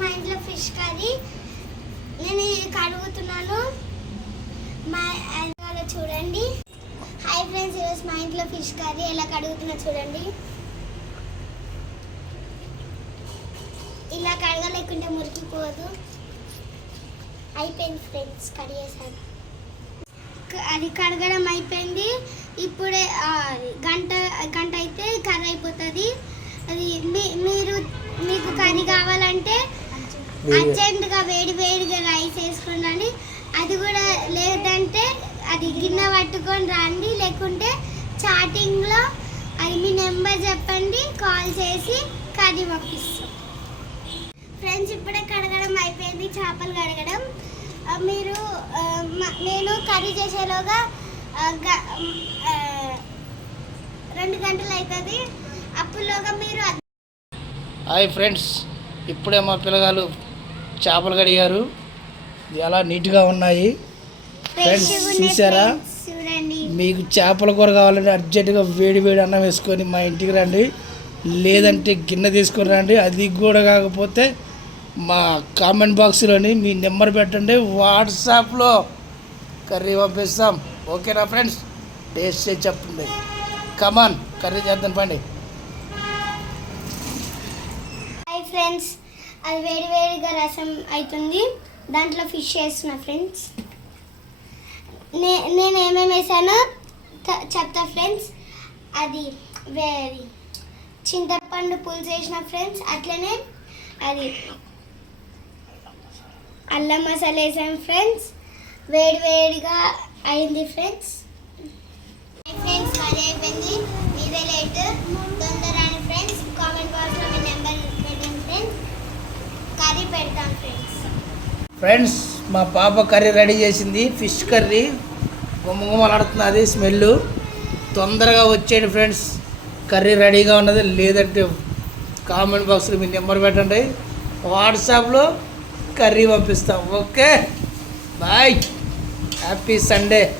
మా ఇంట్లో fish curry నేను కడుగుతున్నాను. మా అదిగో చూడండి. హాయ్ ఫ్రెండ్స్ ఈరోజు మా ఇంట్లో ఫిష్ కర్రీ ఎలా కడుగుతున్నా చూడండి. ఇలా కడగలేకుంటే మురికిపోదు. అయిపోయింది ఫ్రెండ్స్ కడిగేసాను అది కడగడం అయిపోయింది. ఇప్పుడే గంట గంట అయితే కర్రీ అయిపోతుంది అది మీ మీరు మీకు కర్రీ కావాలంటే అర్జెంటుగా వేడి వేడిగా రైస్ వేసుకోండి. అది కూడా లేదంటే అది గిన్నె పట్టుకొని రండి. లేకుంటే చాటింగ్లో అది మీ నెంబర్ చెప్పండి కాల్ చేసి కర్రీ పంపిస్తాం. ఫ్రెండ్స్ ఇప్పుడే కడగడం అయిపోయింది చేపలు కడగడం. మీరు నేను కర్రీ చేసేలోగా రెండు గంటలు అవుతుంది అప్పుడులోగా మీరు హాయ్ ఫ్రెండ్స్ ఇప్పుడే మా పిల్లగాలు చేపలు కడిగారు. ఎలా నీట్గా ఉన్నాయి? ఫ్రెండ్స్ చూసారా మీకు చేపల కూర కావాలంటే అర్జెంటుగా వేడి వేడి అన్నం వేసుకొని మా ఇంటికి రండి. లేదంటే గిన్నె తీసుకుని రండి. అది కూడా కాకపోతే మా కామెంట్ బాక్స్లోని మీ నెంబర్ పెట్టండి. వాట్సాప్లో కర్రీ పంపిస్తాం. ఓకేనా ఫ్రెండ్స్? టేస్ట్ చేసి చెప్పండి కమాన్ కర్రీ చేద్దాం పండి హాయ్ ఫ్రెండ్స్ అది వేడి వేడిగా రసం అవుతుంది దాంట్లో ఫిష్ వేస్తున్నా ఫ్రెండ్స్. నే నేను ఏమేమి వేసానో చెప్తా ఫ్రెండ్స్. అది వేది చింతపండు పులుసు వేసిన ఫ్రెండ్స్ అట్లనే అది అల్లం మసాలా వేసాం ఫ్రెండ్స్. వేడి వేడిగా అయింది ఫ్రెండ్స్. ఫ్రెండ్స్ కర్రీ అయిపోయింది. మీదే లేట్. తొందర అని ఫ్రెండ్స్ కామెంట్ బాక్స్లో మీ నెంబర్ పెట్టండి ఫ్రెండ్స్. కర్రీ పెడతాం ఫ్రెండ్స్. ఫ్రెండ్స్ మా పాప కర్రీ రెడీ చేసింది ఫిష్ కర్రీ. గుమ్మగుమ్మలాడుతున్నది స్మెల్ తొందరగా వచ్చేయండి ఫ్రెండ్స్. కర్రీ రెడీగా ఉన్నది. లేదంటే కామెంట్ బాక్స్లో మీ నెంబర్ పెట్టండి. వాట్సాప్లో కర్రీ పంపిస్తాం. ఓకే? Bye happy Sunday